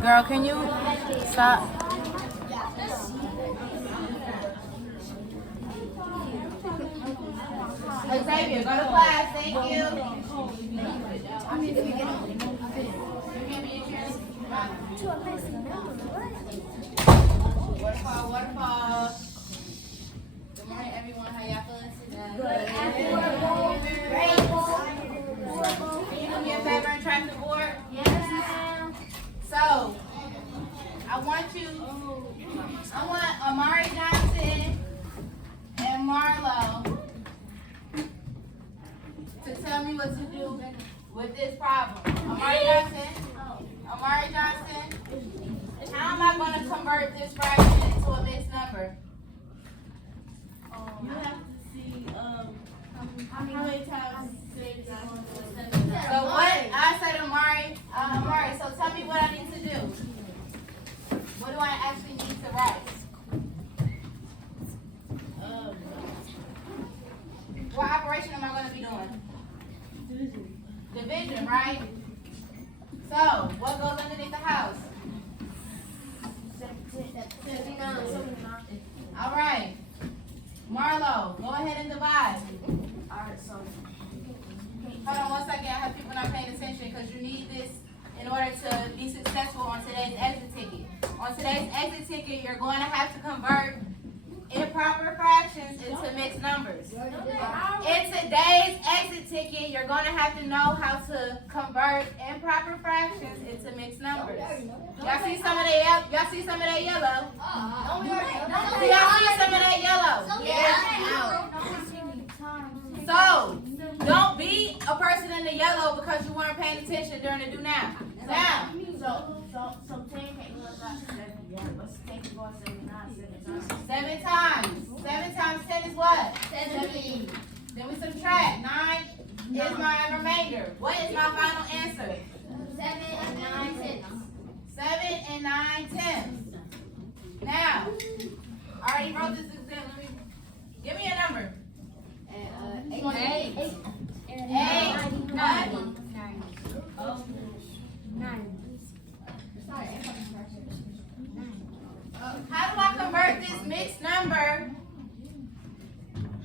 Girl, can you stop? Xavier, go to class. Thank you. Waterfall, waterfall. Good morning, everyone. How y'all feeling today? Good. Can you do me a favor and track the board? Yes. So, I want Amari Johnson and Marlo to tell me what to do with this problem. Amari Johnson, how am I going to convert this fraction into a mixed number? You have to see how many times. So what I said, Amari, so tell me what I need to do. What do I actually need to write? What operation am I going to be doing? Division, right? So, what goes underneath the house? 79. All right. Marlo, go ahead and divide. All right, so. Hold on 1 second. I have people not paying attention because you need this in order to be successful on today's exit ticket. On today's exit ticket, you're going to have to convert improper fractions into mixed numbers. In today's exit ticket, you're going to have to know how to convert improper fractions into mixed numbers. Y'all see some of that? Y'all see some of that yellow? Do y'all see some of that yellow? Yeah. So, don't be a person in the yellow because you weren't paying attention during the do now. Now. So 10 can't go outside 7. Yeah, but 10 can go outside 7 times. 7 times 10 is what? 17. Then we subtract. 9 is my remainder. What is my final answer? 7 and 9 tenths. 7 and 9 tenths. Now, I already wrote this exam. Give me a number. 8. 8. 9. 9. How do I convert this mixed number?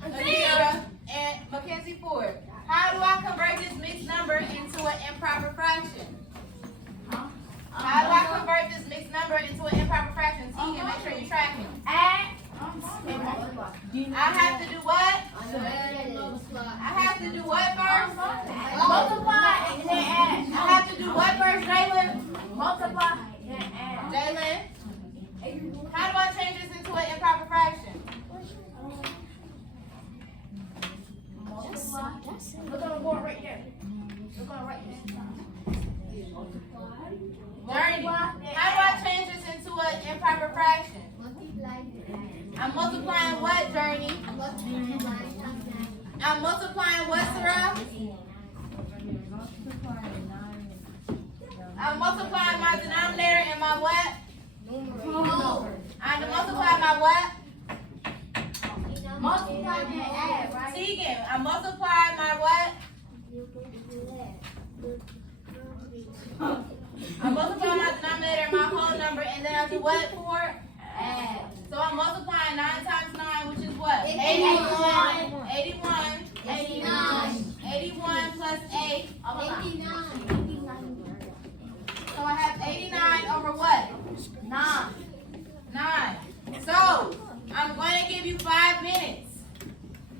Akira and Mackenzie Ford. How do I convert this mixed number into an improper fraction? How do I convert this mixed number into an improper fraction? Tegan, make sure you're tracking. Add. I have to do what? I have to do what first? Multiply and then add. I have to do what first, Jalen? Multiply and then add. Jalen? How do I change this into an improper fraction? Look on the board right there. Look on right there. Journey. How do I change this into an improper fraction? I'm multiplying what, Journey? I'm multiplying what, Sarah? I'm multiplying my denominator and my what? I'm multiplying my what? Multiply and add, right? Tegan, I'm multiplying my what? I'm multiplying my denominator and my whole number, and then I do what for? Add. So I'm multiplying 9 times 9, which is what? 81. 81. 89. 81 plus 8. 89. So I have 89 over what? 9. 9. So I'm going to give you 5 minutes.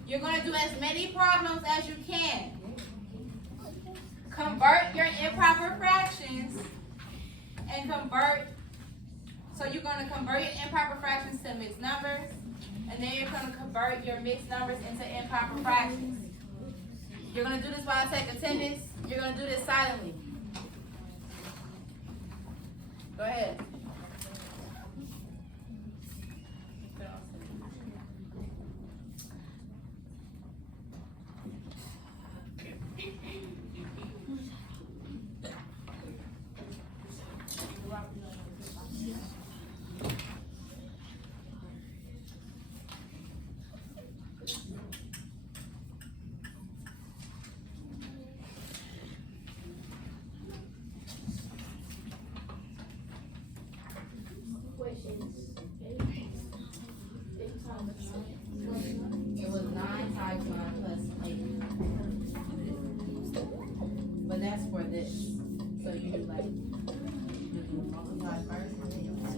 You're going to do as many problems as you can. Convert your improper fractions and convert. So you're going to convert your improper fractions to mixed numbers, and then you're going to convert your mixed numbers into improper fractions. You're going to do this while I take attendance. You're going to do this silently. Go ahead. It was 9 times 9 plus 8. But that's for this. So you do like, you multiply first, and then you add.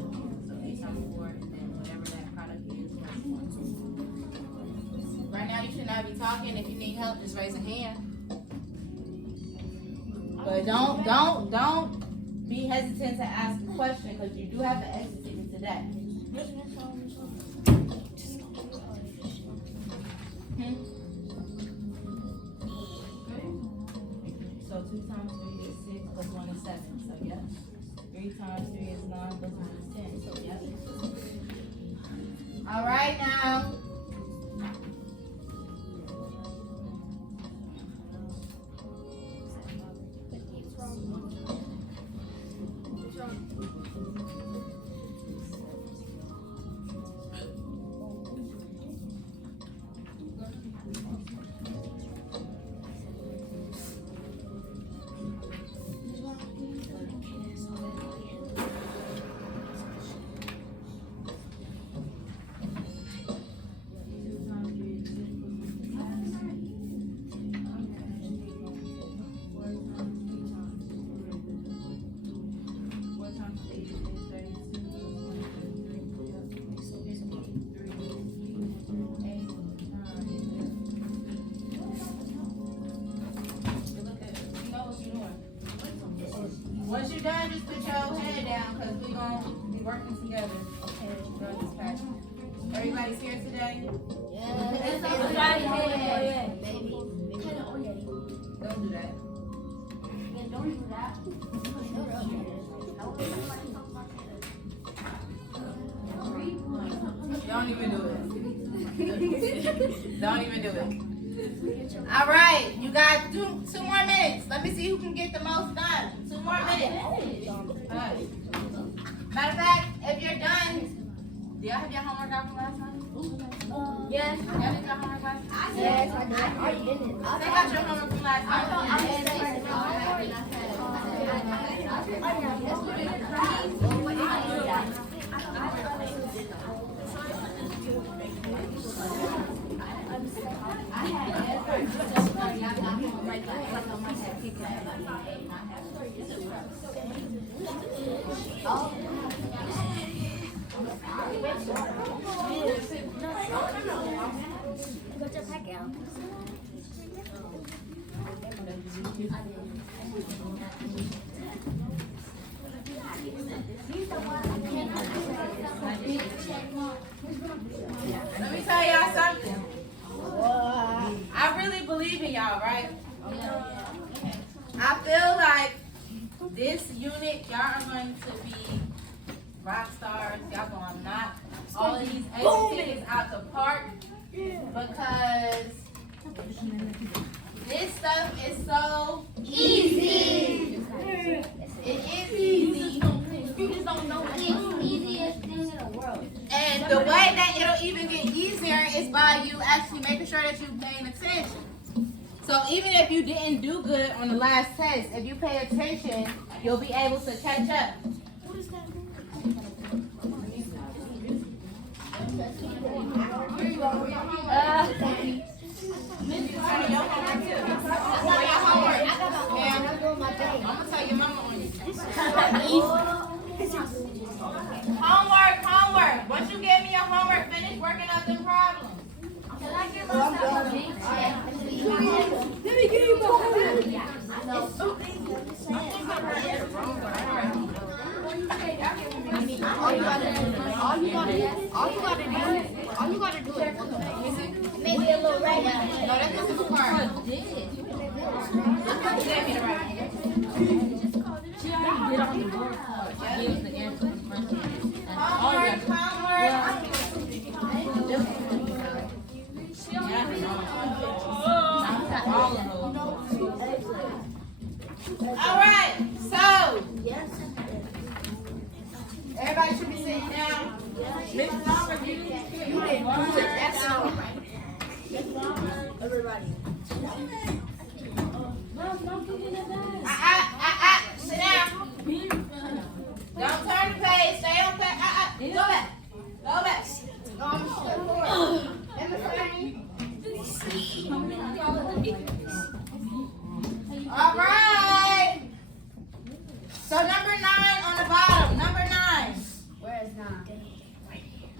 So 8 times 4, and then whatever that product is, plus 1. Right now you should not be talking. If you need help, just raise a hand. But don't be hesitant to ask a question, because you do have the exit ticket today. So 2 times 3 is 6, plus 1 is 7. So yes. 3 times 3 is 9, plus 1 is 10. So yes. All right now. Once you're done, just put your head down, because we're going to be working together. Okay, during this patch. Everybody's here today? Yes. Don't do that. Don't do that. Don't even do it. Don't even do it. All right, you got 2 more minutes. Let me see who can get the most done. 2 more minutes. Matter of fact, if you're done, do y'all have your homework out from last night? Yes. Y'all did your homework last night? Yes, I did. I did it. Take out your homework from last night. Let me tell y'all something. I really believe in y'all, right? I feel like this unit, y'all are going to be rock stars. Y'all going to knock all of these extra tickets out the park, because this stuff is so easy. It is easy. You just don't know it's the easiest thing in the world. And the way that it'll even get easier is by you actually making sure that you're paying attention. So even if you didn't do good on the last test, if you pay attention, you'll be able to catch up. What is that? I'm gonna tell your mama on you. Homework. Once you give me your homework, finish working out them problems. Can I get myself a big check? Let me give you my homework. All you gotta do is maybe a little right now. No, that's just the part. Give me the right. She already did on the board. Gives the answer. Homework. All right, so everybody should be sitting down. Everybody. Sit down. Don't turn the page. Stay on page. All right. So number 9 on the bottom. Number 9. Where is 9?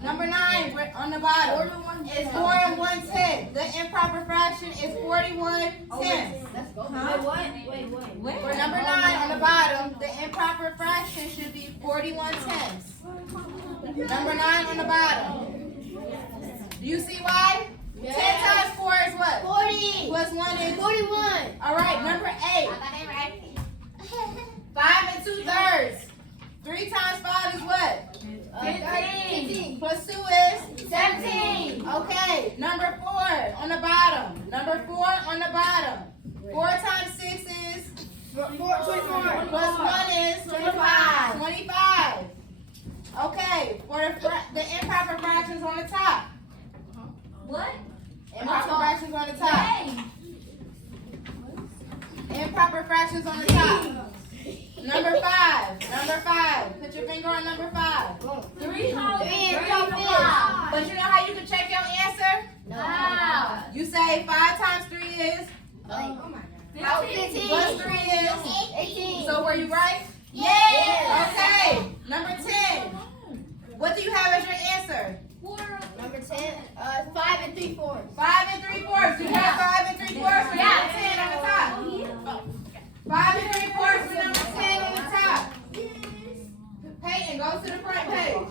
Number 9 on the bottom is 4 and 1/10. The improper fraction is 41/10. Let's go. Where? For number 9 on the bottom, the improper fraction should be 41/10. Number 9 on the bottom. Do you see why? 10 times 4 is what? 40. Plus 1 is 41. all right. Number 8. I got it right. 5 and 2/3. 3 times 5 is what? 15. Plus 2 is 17. okay. Number 4 on the bottom. Number 4 on the bottom. 4 times 6 is 24. plus 1 is 25. 25. Okay. For the improper fractions on the top. What? Improper fractions on the top. Improper fractions on the top. Number 5. Number 5. Put your finger on number 5. 3 5. But you know how you can check your answer? No. You say 5 times 3 is? How 15. plus 3 is? 18. So were you right? Yes. Okay. Number 10. What do you have as your answer? Number 10. 5 and 3/4. 5 and 3/4. Do you have 5 and 3/4 for number 10 on the top? 5 and 3/4 for number 10 on the top. Peyton, go to the front page.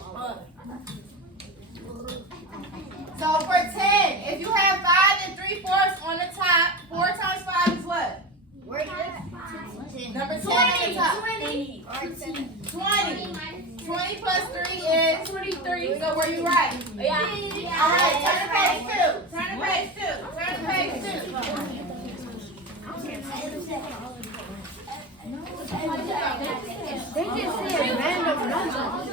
So for 10, if you have 5 and 3/4 on the top, 4 times 5 is what? Where is it? Number 10 on the top. 20. 20. 20 plus 3 is 23. So were you right? Yeah. All right, turn to page 2. Turn to page 2. Turn to page 2. They just said random numbers.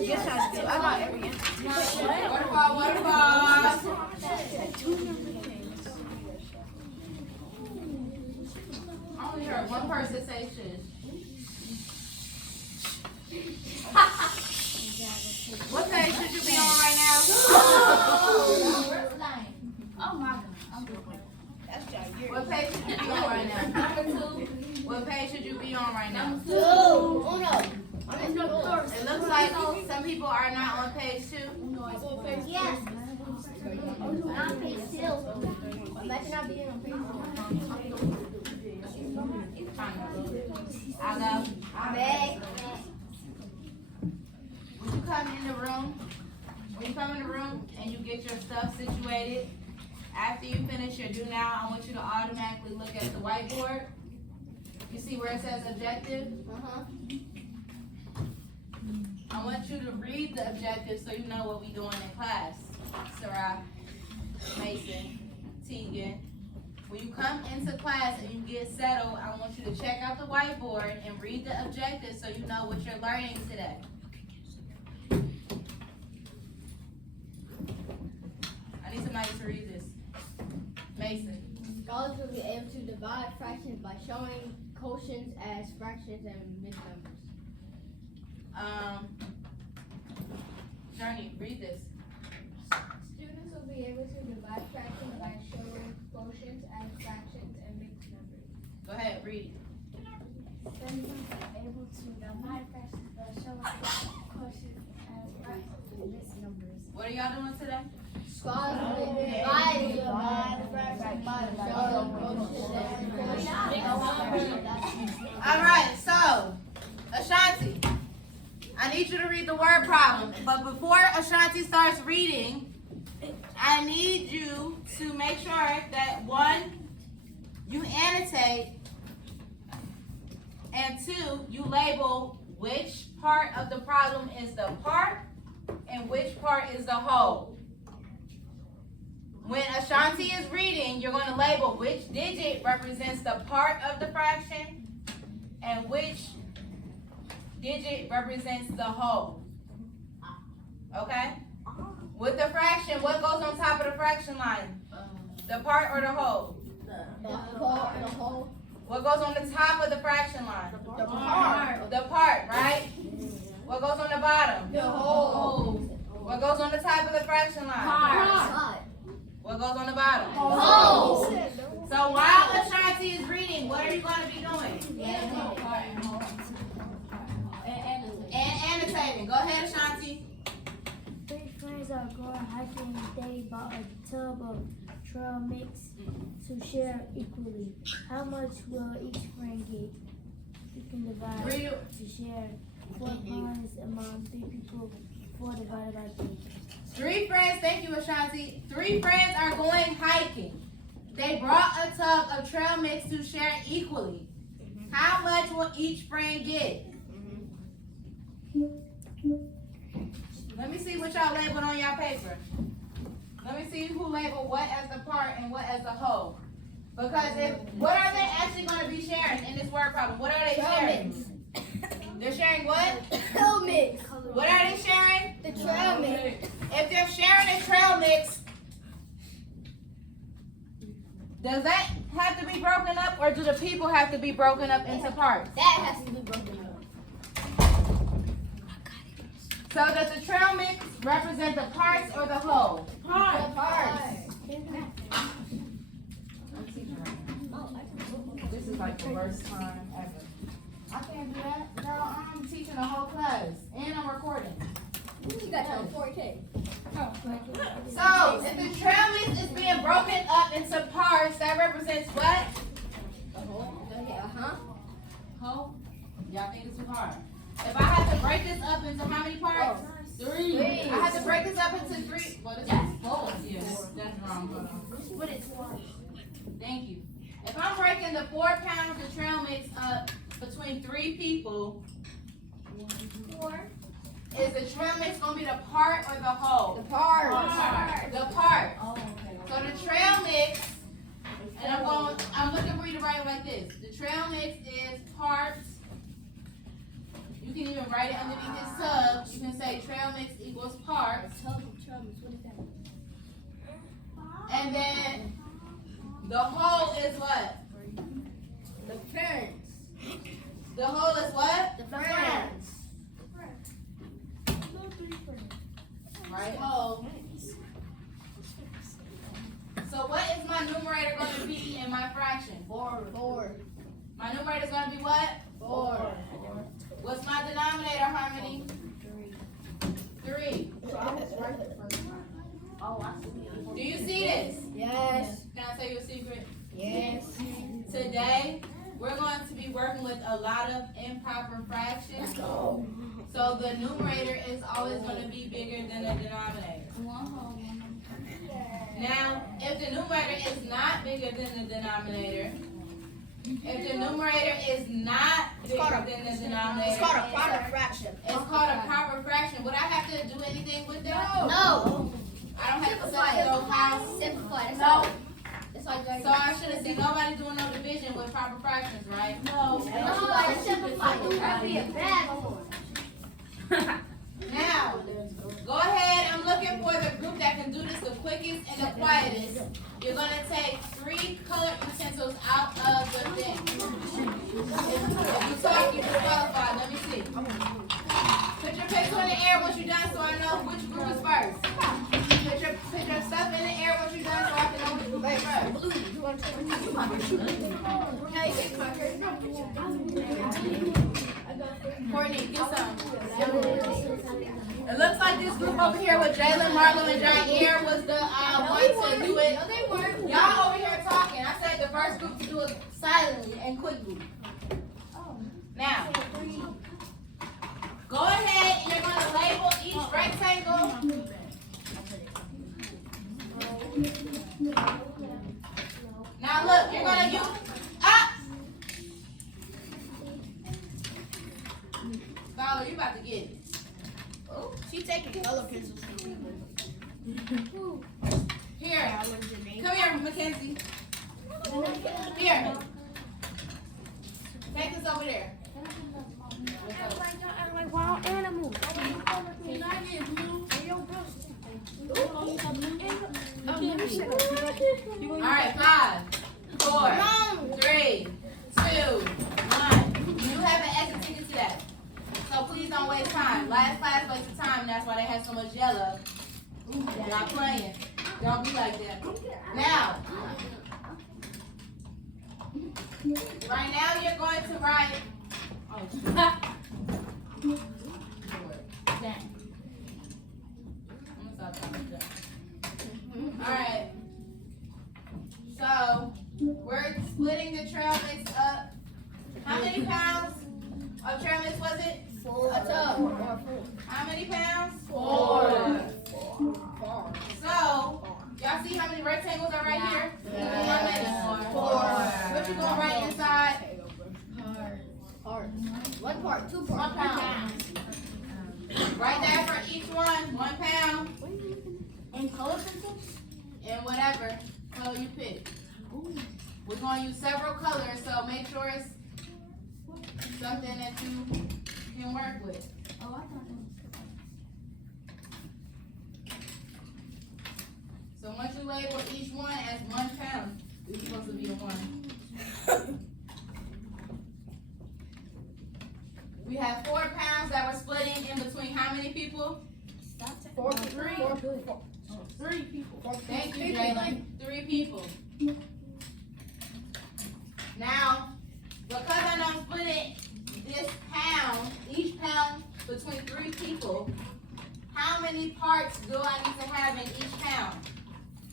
Yes, I do. I got every answer. Waterfall, waterfall. I only heard one person say shush. What page should you be on right now? Oh my God. What page should you be on right now? What page should you be on right now? It looks like some people are not on page 2. Yes. I'm page 2. Imagine not being on page 1. I'll go. I'm back. When you come in the room and you get your stuff situated, after you finish your do now, I want you to automatically look at the whiteboard. You see where it says objective? I want you to read the objective so you know what we're doing in class. Sarah, Mason, Tegan. When you come into class and you get settled, I want you to check out the whiteboard and read the objective so you know what you're learning today. I need somebody to read this. Mason. Scholars will be able to divide fractions by showing quotients as fractions and mixed numbers. Journey, read this. Students will be able to divide fractions by showing quotients as fractions and mixed numbers. Go ahead, read it. Students will be able to divide fractions by showing quotients as fractions and mixed numbers. What are y'all doing today? Scholars will be divide fractions by showing quotients and All right, so, Ashanti, I need you to read the word problem. But before Ashanti starts reading, I need you to make sure that 1, you annotate, and 2, you label which part of the problem is the part and which part is the whole. When Ashanti is reading, you're going to label which digit represents the part of the fraction and which digit represents the whole. Okay? With the fraction, what goes on top of the fraction line? The part or the whole? the whole. What goes on the top of the fraction line? The part. The part, right? What goes on the bottom? The whole. What goes on the top of the fraction line? Part. What goes on the bottom? Whole. So while Ashanti is reading, what are you going to be doing? And annotating. Go ahead, Ashanti. 3 friends are going hiking. They bought a tub of trail mix to share equally. How much will each friend get? You can divide Read it. to share 4 pounds among 3 people. 4 divided by 3. 3 friends, thank you, Ashanti. 3 friends are going hiking. They brought a tub of trail mix to share equally. How much will each friend get? Let me see what y'all labeled on y'all paper. Let me see who labeled what as the part and what as the whole. Because what are they actually going to be sharing in this word problem? What are they sharing? They're sharing what? Trail mix. What are they sharing? The trail mix. If they're sharing a trail mix, does that have to be broken up, or do the people have to be broken up into parts? That has to be broken up. So does the trail mix represent the parts or the whole? The parts. This is like the worst time ever. I can't do that. Girl, I'm teaching a whole class and I'm recording. You got your 4K. So if the trail mix is being broken up into parts, that represents what? Whole? Y'all think it's too hard? If I had to break this up into how many parts? 3. I had to break this up into 3. Well, this is 4. Yes, that's wrong. What is 4? Thank you. If I'm breaking the 4 pounds of trail mix up between 3 people, 4. is the trail mix going to be the part or the whole? The part. The part. So the trail mix, and I'm looking for you to write it like this. The trail mix is parts. You can even write it underneath this tub. You can say trail mix equals parts. Tub of trail mix. What is that? And then the whole is what? The parents. The whole is what? The friends. Right? Whole. So what is my numerator going to be in my fraction? 4. My numerator is going to be what? 4. What's my denominator, Harmony? 3. Do you see this? Yes. Can I tell you a secret? Yes. Today, we're going to be working with a lot of improper fractions. So the numerator is always going to be bigger than the denominator. Now, if the numerator is not bigger than the denominator, if the numerator is not bigger than the denominator, It's called a proper fraction. It's called a proper fraction. Would I have to do anything with that? No. I don't have to Simplify set those house. it. Simplify. That's No. all. That's all you gotta So I shouldn't see nobody doing no division with proper fractions, right? No. Simplify. That'd be a bad one. Now, go ahead. I'm looking for the group that can do this the quickest and the quietest. You're going to take 3 colored utensils out of the thing. If you talk, you disqualified. Let me see. Put your pencil in the air once you're done so I know which group is first. Put your stuff in the air once you're done so I can know which group is first. Courtney, get some. It looks like this group over here with Jalen, Marlo, and Jair was the one to do it. No, they weren't. Y'all over here talking. I said the first group to do it silently and quickly. Now, go ahead and you're going to label each rectangle. Now look, you're going to use up. Fowler, you about to get it. Oh, she taking color pencils. Here. Come here, Mackenzie. Here. Take this over there. Like wild animals. All right, 5, 4, 3, 2, 1. You have an extra ticket to that. So So please don't waste time. Last class wasted time, and that's why they had so much yellow. Not playing. Don't be like that. Now, right now you're going to write. Alright. So, we're splitting the trail mix up. How many pounds of trail mix was it? 4. A tub. How many pounds? 4. So, y'all see how many rectangles are right here? How many? 4. What you gonna write inside? Part. 1 part, 2 1 parts. pound. Write that for each one. 1 pound. And color pencils? And whatever color you pick. We're going to use several colors, so make sure it's something that you can work with. Oh, I thought So once you label each one as 1 pound, it's supposed to be a 1. We have 4 pounds that we're splitting in between how many people? 4 to 3. 3 people. Thank you, Jalen. 3 people. Now, because I know I'm splitting this pound, each pound between 3 people, how many parts do I need to have in each pound?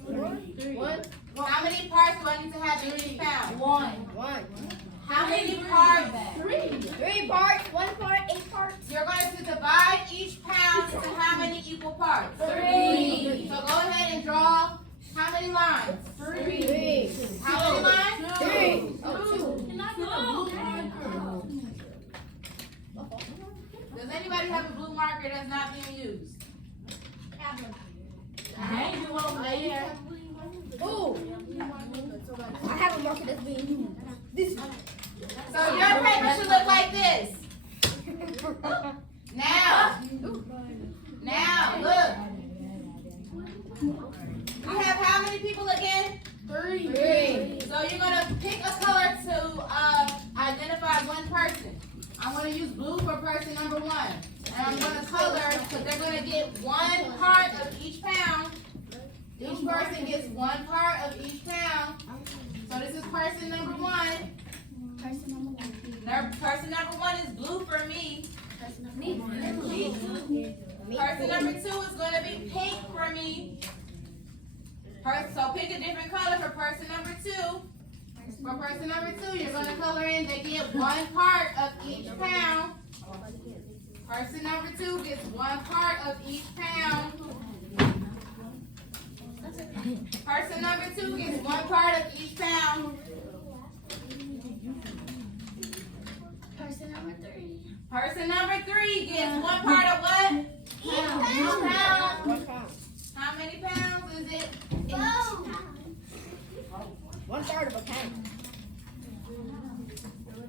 1. How many parts do I need to have in each pound? 1. How many parts? 3 parts. 1 part, 8 parts. You're going to divide each pound into how many equal parts? 3. So go ahead and draw how many lines? 3. How many lines? 3. Does anybody have a blue marker that's not being used? Ooh. I have a marker that's being used. This one. So your paper should look like this. Now, look. We have how many people again? 3. So you're gonna pick a color to identify one person. I'm gonna use blue for person number 1. And I'm gonna color, because they're gonna get 1 part of each pound. Each person gets 1 part of each pound. So this is person number 1. Person number 1 is blue for me. Person number 2 is going to be pink for me. So pick a different color for person number 2. For person number 2, you're going to color in. They get 1 part of each pound. Person number 2 gets 1 part of each pound. Person number 2 gets 1 part of each pound. Person number 3 gets 1 part of what? Pound. How many pounds is it? 1/3 of a pound.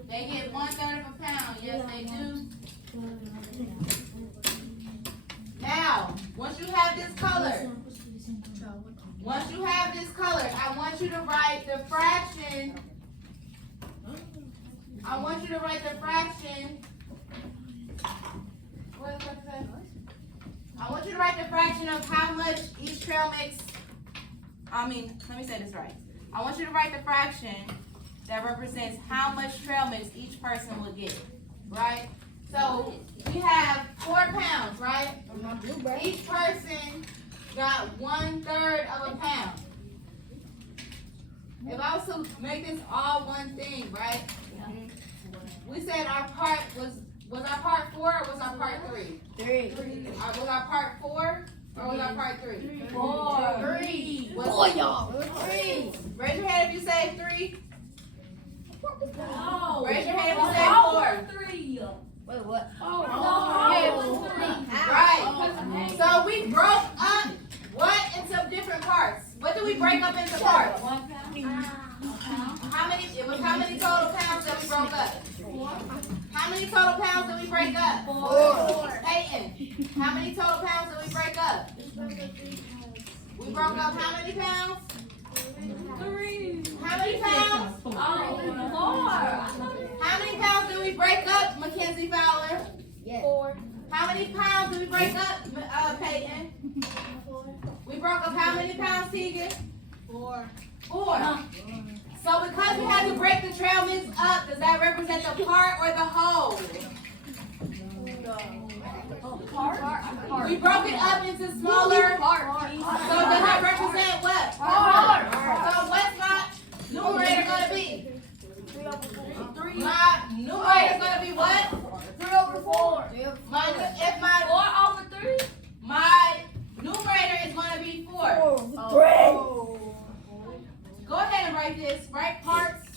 They get 1/3 of a pound. Yes, they do. Now, once you have this color, I want you to write the fraction. I want you to write the fraction of how much each trail mix. Let me say this right. I want you to write the fraction that represents how much trail mix each person will get, right? So we have 4 pounds, right? Each person got 1/3 of a pound. If I was to make this all one thing, right? We said our part was our part 4 or was our part 3? 3. Was our part 4 or was our part 3? 4. 3. Boy, y'all. 3. Raise your hand if you say 3. No. Raise your hand if you say 4. 3. Wait, what? Right. So we broke up what into different parts? What did we break up into parts? How many total pounds that we broke up? 4. How many total pounds did we break up? 4. Peyton, how many total pounds did we break up? We broke up how many pounds? 3. How many pounds? 4. How many pounds did we break up, Mackenzie Fowler? Yes. 4. How many pounds did we break up, Peyton? 4. We broke up how many pounds, Tegan? 4. 4. So because we had to break the trail mix up, does that represent the part or the whole? We broke it up into smaller parts. So does that represent what? Part. So what's my numerator going to be? 3. My numerator is going to be what? 3/4. My numerator is going to be 4. Go ahead and write this. Write parts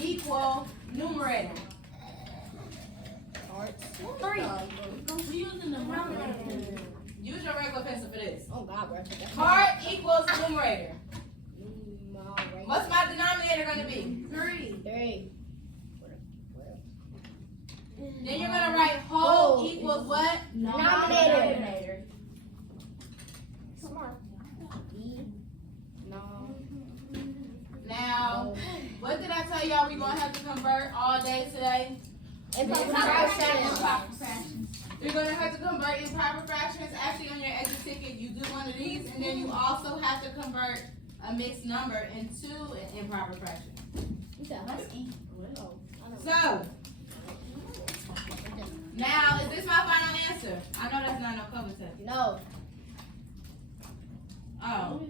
equal numerator. 3. Use your regular pencil for this. Oh God, bro. Part equals numerator. What's my denominator going to be? 3. Then you're going to write whole equals what? Denominator. Smart. No. Now, what did I tell y'all we're going to have to convert all day today? Improper fractions. You're going to have to convert improper fractions. Actually, on your exit ticket, you do one of these, and then you also have to convert a mixed number into an improper fraction. So, now, is this my final answer? I know that's not no cover test. No. Oh.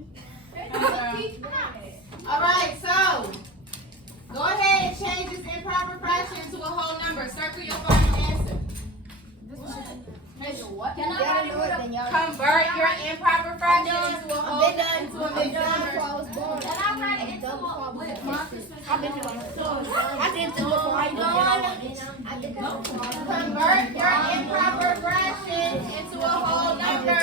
All right, so go ahead and change this improper fraction to a whole number. Circle your final answer. Convert your improper fraction into a whole into a mixed number. Convert your improper fraction into a whole number.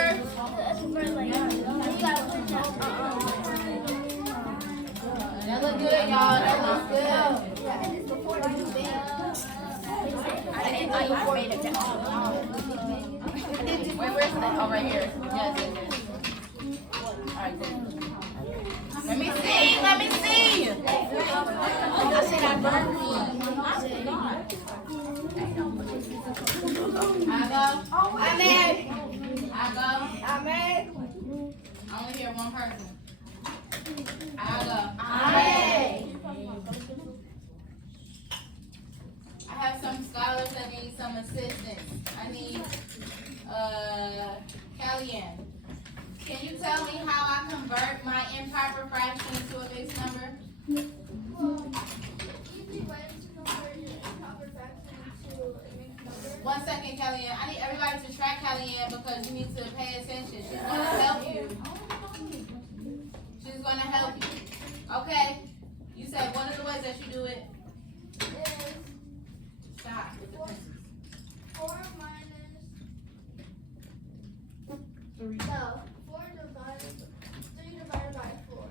That look good, y'all. That looks good. Wait, where's that? Oh, right here. Yes, yes, yes. All right, good. Let me see. Let me see. I said I burned me. I go. Amen. I go. Amen. I only hear one person. I go. Amen. I have some scholars that need some assistance. I need Kellyanne. Can you tell me how I convert my improper fraction to a mixed number? Easy way to convert your improper fraction to a mixed number. 1 second, Kellyanne. I need everybody to track Kellyanne because you need to pay attention. She's going to help you. She's going to help you. Okay? You said one of the ways that you do it. Is Stop with the pencils. 4 minus 3. No, 4 divided 3 divided by 4.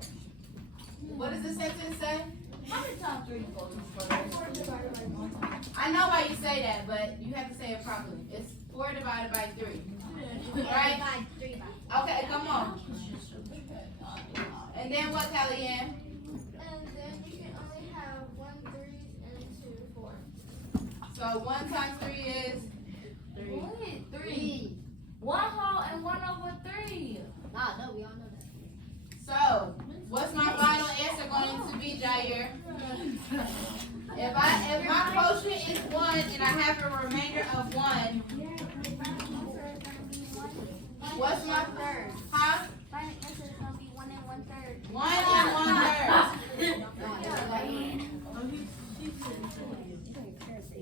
What does the sentence say? How many times 3 4 divided by 1. I know why you say that, but you have to say it properly. It's 4 divided by 3. Right? Okay, come on. And then what, Kellyanne? And then you can only have 1 3 and 2 4. So 1 times 3 is 3. 1 whole and 1/3. No, we all know that. so. What's my final answer going to be, Jair? If my quotient is 1 and I have a remainder of 1, what's my third? Huh? Final answer is going to be 1 1/3. 1 1/3.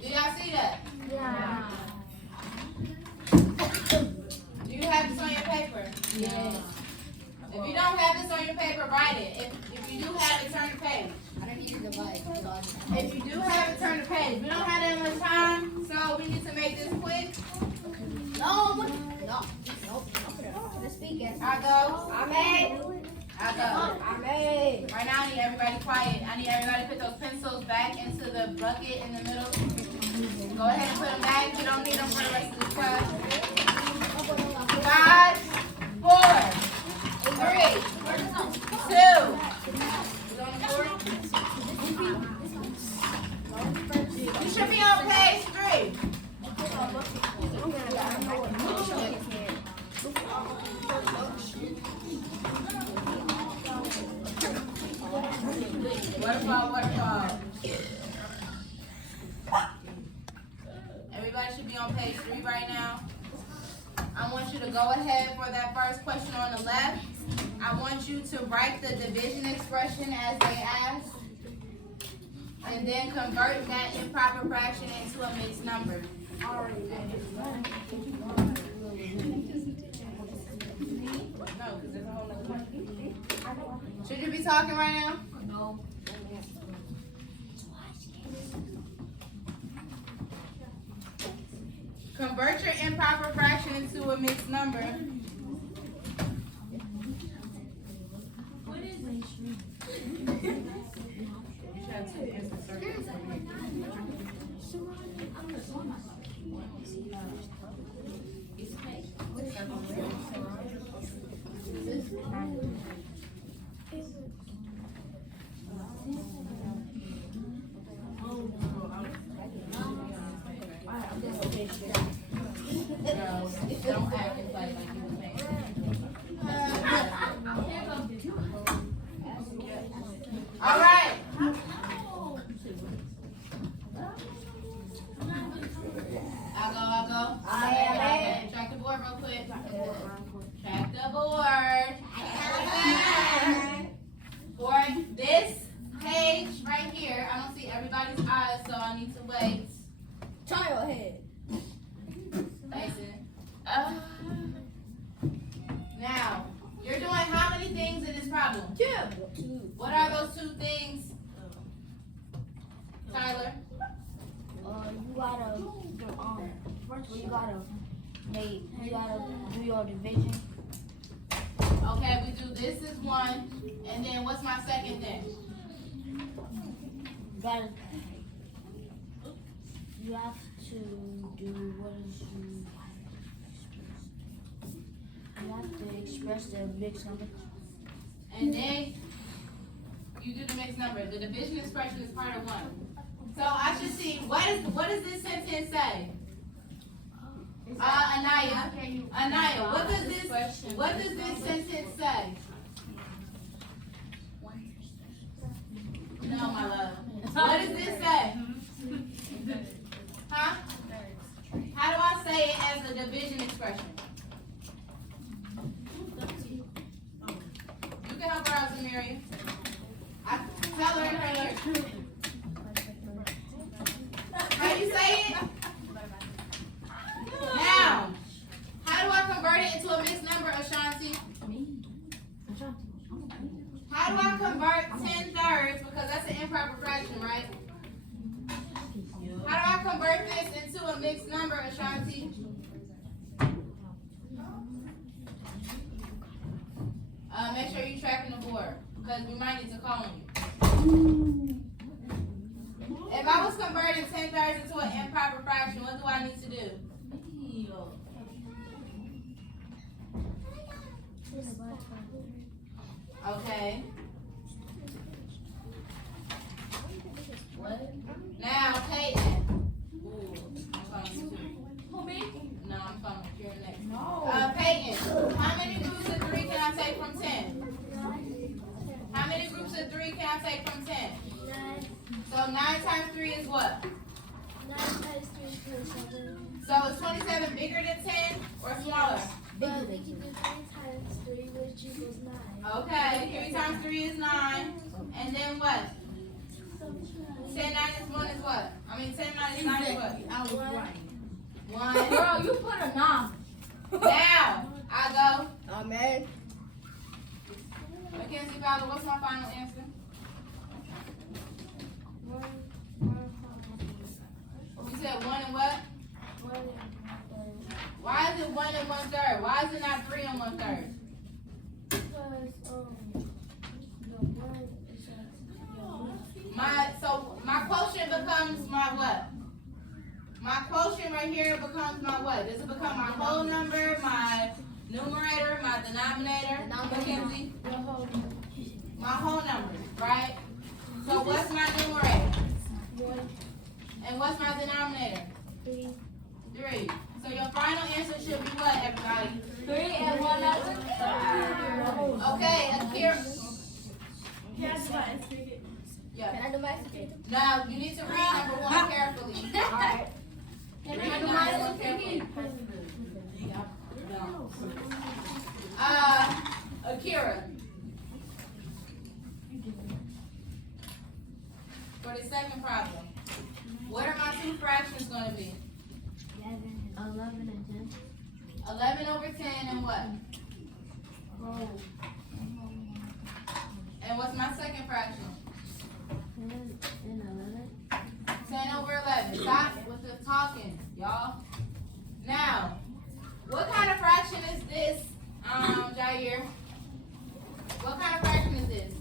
Do y'all see that? Yeah. Do you have this on your paper? Yes. If you don't have this on your paper, write it. If you do have it, turn the page. I don't need your device. If you do have it, turn the page. We don't have that much time, so we need to make this quick. No. Let's speak it. I go. Amen. I go. Amen. Right now, I need everybody quiet. I need everybody to put those pencils back into the bucket in the middle. Go ahead and put them back. You don't need them for the rest of the class. 5, 4, 3, 2. Is on the board? You should be on page 3. waterfall. Everybody should be on page 3 right now. I want you to go ahead for that first question on the left. I want you to write the division expression as they asked, and then convert that improper fraction into a mixed number. No, because there's a whole other question. Should you be talking right now? No. Convert your improper fraction into a mixed number. What is it? You should have two answer circles. Don't act and play like you were paying. All right. I'll go. Track the board real quick. Track the board. For this page right here, I don't see everybody's eyes, so I need to wait. Child head. Mason. Now, you're doing how many things in this problem? 2. What are those 2 things? Tyler? You gotta first of all you gotta do your division. Okay, we do this is 1, and then what's my second thing? You have to do you have to express the mixed number. And then you do the mixed number. The division expression is part of 1. So I should see, what does this sentence say? Anaya, what does this sentence say? No, my love. What does this say? Huh? How do I say it as a division expression? You can help her out, Samaria. I tell her in her ear. How you say it? Now, how do I convert it into a mixed number, Ashanti? How do I convert 10/3, because that's an improper fraction, right? How do I convert this into a mixed number, Ashanti? Make sure you're tracking the board, because we might need to call on you. If I was converting 10/3 into an improper fraction, what do I need to do? Okay. Now, Peyton. I'm calling you too. Who, me? No, I'm calling you. You're next. No. Peyton, how many groups of 3 can I take from 10? How many groups of 3 can I take from 10? 9. So 9 times 3 is what? 9 times 3 is 27. So is 27 bigger than 10 or smaller? But we can do 3 times 3, which equals 9. Okay, 3 times 3 is 9. And then what? 10 minus 1 is what? I mean, 10 minus 9 is what? I was right. 1. Girl, you put a 9. Now, I go. Amen. Mackenzie Fowler, what's my final answer? 1. You said 1 and what? 1 and 1. Why is it 1 and 1/3? Why is it not 3 and 1/3? Because the 1 is My quotient becomes my what? My quotient right here becomes my what? Does it become my whole number, my numerator, my denominator? Mackenzie? My whole number, right? So what's my numerator? 1, And what's my denominator? 3. 3. So your final answer should be what, everybody? 3 and 1 other. Okay, Akira. Yeah. Can I do my extra? Now, you need to read number 1 carefully. Alright. Read number 1 carefully. Akira. For the second problem, what are my 2 fractions going to be? 11 and 10. 11 over 10 and what? Oh. And what's my second fraction? 10 and 11. 10 over 11. Stop with the talking, y'all. Now, what kind of fraction is this, Jair? What kind of fraction is this?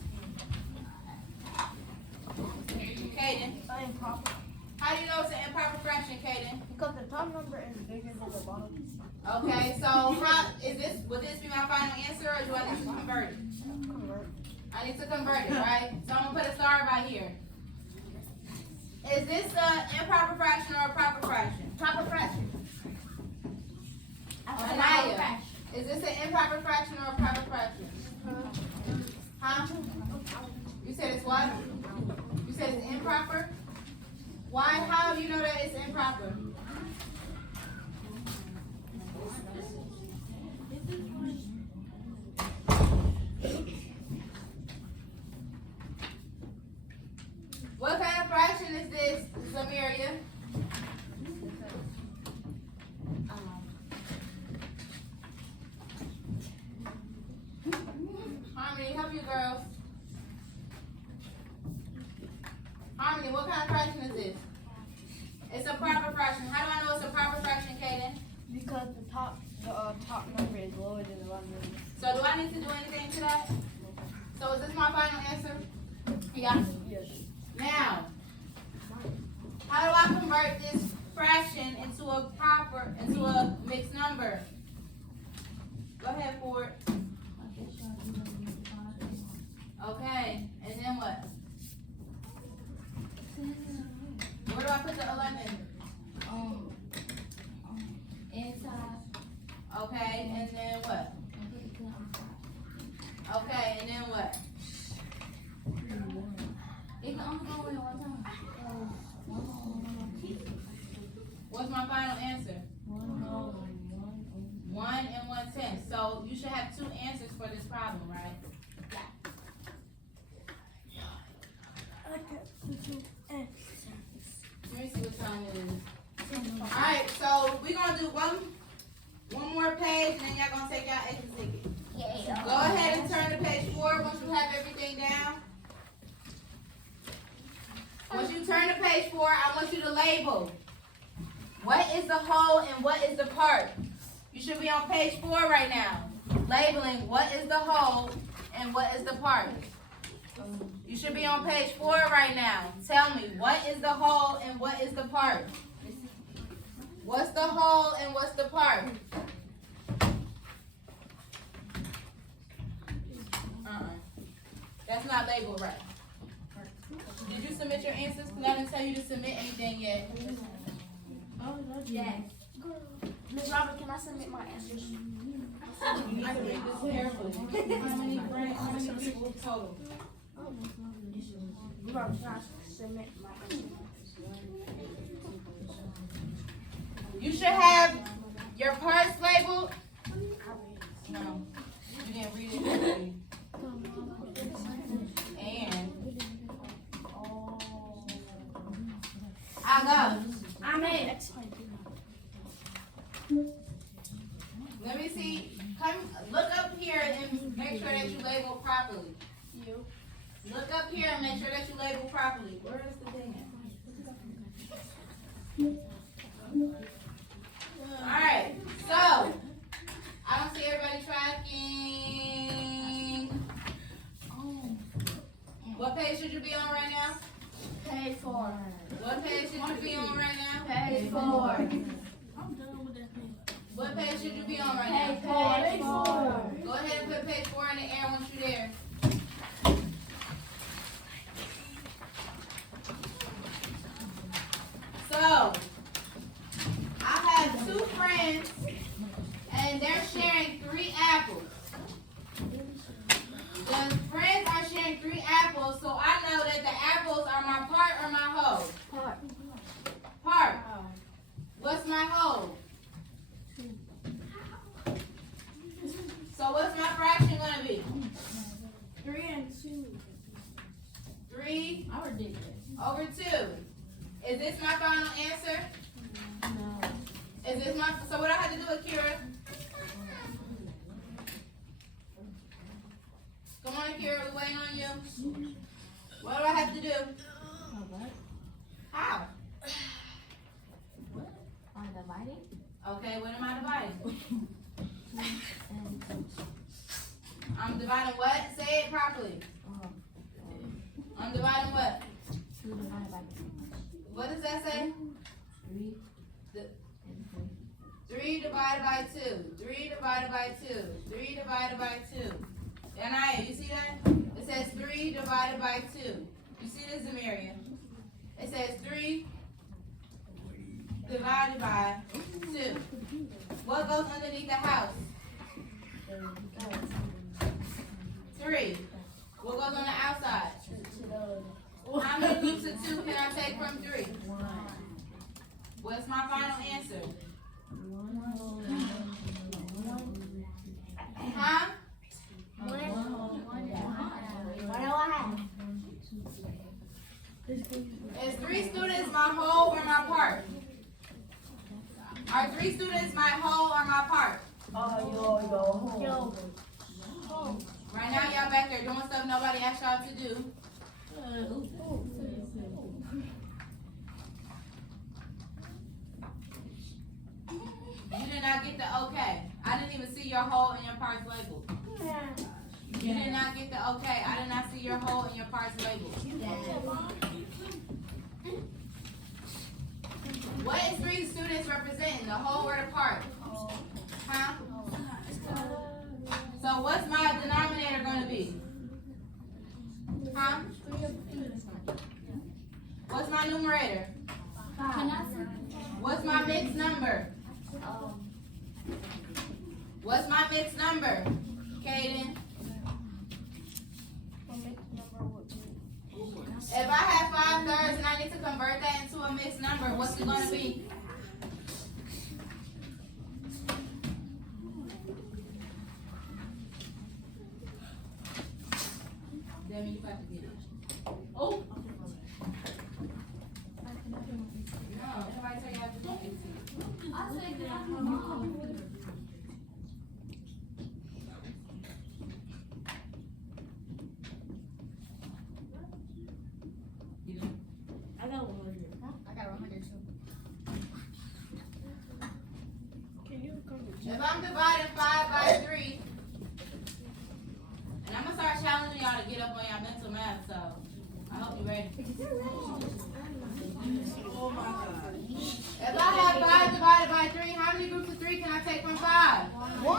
Kaden. How do you know it's an improper fraction, Kaden? Because the top number is bigger than the bottom. Okay, so how is this? Would this be my final answer, or do I need to convert it? I need to convert it, right? So I'm gonna put a star right here. Is this an improper fraction or a proper fraction? Proper fraction. Anaya, is this an improper fraction or a proper fraction? Huh? You said it's what? You said it's improper? Why? How do you know that it's improper? What kind of fraction is this, Zamiria? Harmony, help you girls. Harmony, what kind of fraction is this? It's a proper fraction. How do I know it's a proper fraction, Kaden? Because the top number is lower than the bottom number. So do I need to do anything to that? So is this my final answer? Yeah. Now, how do I convert this fraction into a mixed number? Go ahead, Ford. Okay, and then what? Where do I put the 11? Inside. Okay, and then what? Okay, and then what? It can only go in one time. What's my final answer? 1 and 1/10. So you should have 2 answers for this problem, right? Let me see what time it is. Alright, so we're gonna do one more page and then y'all gonna take y'all exit ticket. Yeah. Go ahead and turn to page 4 once you have everything down. Once you turn to page 4, I want you to label what is the whole and what is the part. You should be on page 4 right now, labeling what is the whole and what is the part. You should be on page 4 right now. Tell me, what is the whole and what is the part? What's the whole and what's the part? That's not labeled right. Did you submit your answers? Because I didn't tell you to submit anything yet. Yes. Ms. Robert, can I submit my answers? You need to read this carefully. How many people total? Robert, can I submit my answers? You should have your parts labeled. No, you didn't read it correctly. And I go. I'm in. Let me see. Come look up here and make sure that you label properly. You look up here and make sure that you label properly. Where is the thing at? Alright, so I don't see everybody tracking. What page should you be on right now? Page 4. What page should you be on right now? Page 4. What page should you be on right now? Page 4. Go ahead and put page 4 in the air once you're there. So, I have 2 friends and they're sharing 3 apples. The friends are sharing 3 apples, so I know that the apple Come on, Akira, we're waiting on you. What do I have to do? How? On dividing? Okay, what am I dividing? I'm dividing what? Say it properly. I'm dividing what? 2 divided by 2. What does that say? 3 The- and 3. 3 divided by 2. 3 divided by 2. 3 divided by 2. Yanaya, you see that? It says 3 divided by 2. You see this, Zamiria? It says 3 divided by 2. What goes underneath the house? 3. What goes on the outside? How many groups of 2 can I take from 3? What's my final answer? Huh? Is 3 students my whole or my part? Are 3 students my whole or my part? Right now y'all back there doing stuff nobody asked y'all to do. You did not get the okay. I didn't even see your whole and your parts labeled. You did not get the okay. I did not see your whole and your parts labeled. What is 3 students representing? The whole or the part? Huh? So what's my denominator going to be? Huh? What's my numerator? What's my mixed number? What's my mixed number? Kaden? If I have 5/3 and I need to convert that into a mixed number, what's it going to be? Demi, you got to get it. Oh! No, nobody tell you how to do it. I'll take it. I got 100. I got 100 too. If I'm dividing 5 by 3, and I'm going to start challenging y'all to get up on y'all mental math, so I hope you're ready. Oh my God. If I have 5 divided by 3, how many groups of 3 can I take from 5? 1.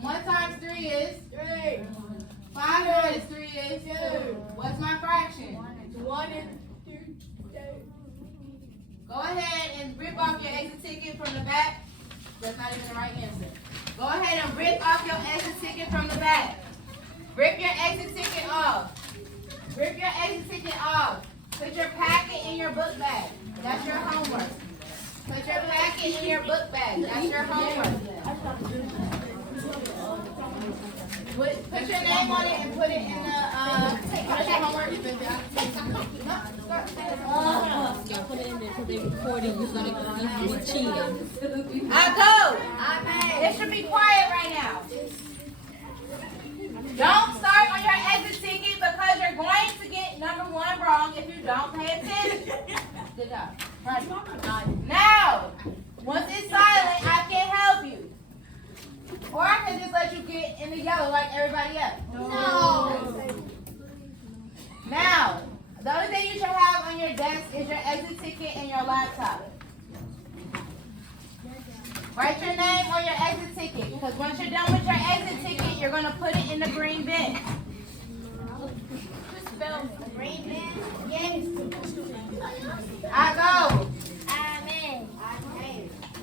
1 times 3 is? 3. 5 minus 3 is? 2. What's my fraction? 1 and 2. Go ahead and rip off your exit ticket from the back. That's not even the right answer. Go ahead and rip off your exit ticket from the back. Rip your exit ticket off. Rip your exit ticket off. Put your packet in your book bag. That's your homework. Put your packet in your book bag. That's your homework. Put your name on it and put it in the, what's your homework? Y'all put it in there because they're recording. It's going to be cheating. I go. It should be quiet right now. Don't start on your exit ticket because you're going to get number 1 wrong if you don't pay attention. Good job. Right. Now, once it's silent, I can help you. Or I can just let you get in the yellow like everybody else. No. Now, the only thing you should have on your desk is your exit ticket and your laptop. Write your name on your exit ticket because once you're done with your exit ticket, you're going to put it in the green bin. Spellman. Green bin? Yes. I go.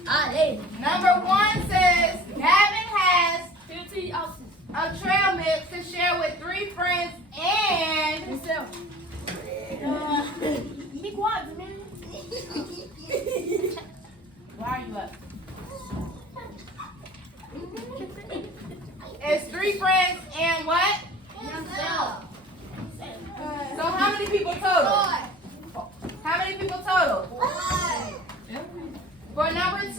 Amen. Number 1 says Gavin has 50 ounces. a trail mix to share with 3 friends and Be quiet, man. why are you up? It's 3 friends and what? Yourself. So how many people total? How many people total? For number 2,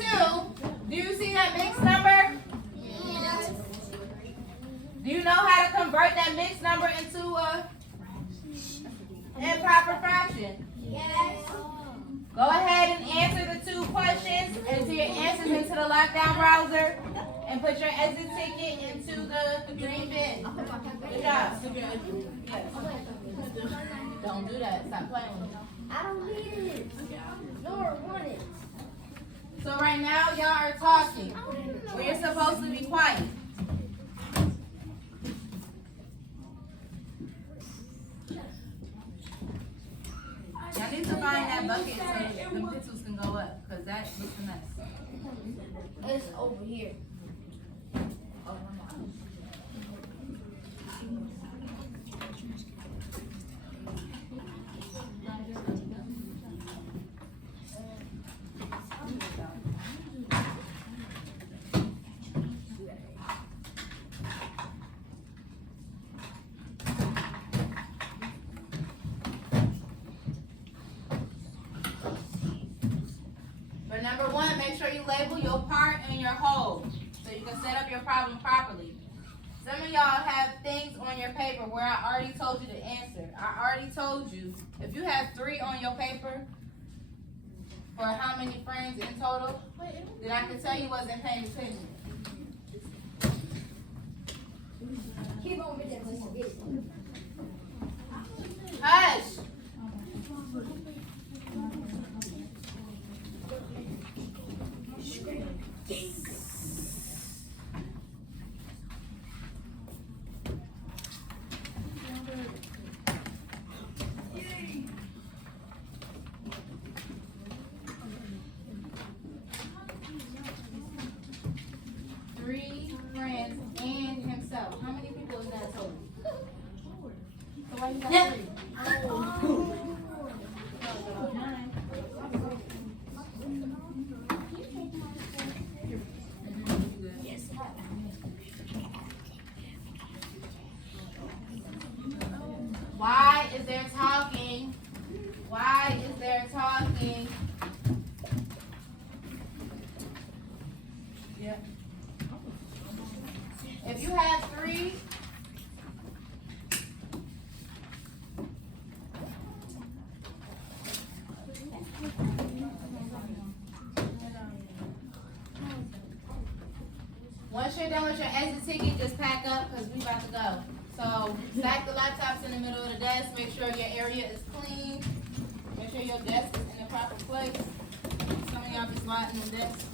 do you see that mixed number? Yes. Do you know how to convert that mixed Improper fraction. Yes. Go ahead and answer the 2 questions. Enter your answers into the lockdown browser and put your exit ticket into the green bin. Good job. Yes. Don't do that. Stop playing with me. I don't need it. Nor want it. So right now, y'all are talking. We're supposed to be quiet. Y'all need to find that bucket so the pencils can go up, because that looks a mess. It's over here. But number 1, make sure you label your part and your whole so you can set up your problem properly. Some of y'all have things on your paper where I already told you the answer. I already told you if you have 3 on your paper for how many friends in total, then I can tell you wasn't paying attention. Keep on with that. Let's get it. Hush! Three friends and himself. How many people is that total? So why you got 3? Why is there talking? Why is there talking? Yep. If you have 3, once you're done with your exit ticket, just pack up because we about to go. So stack the laptops in the middle of the desk. Make sure your area is clean. Make sure your desk is in the proper place. Some of y'all be sliding the desk.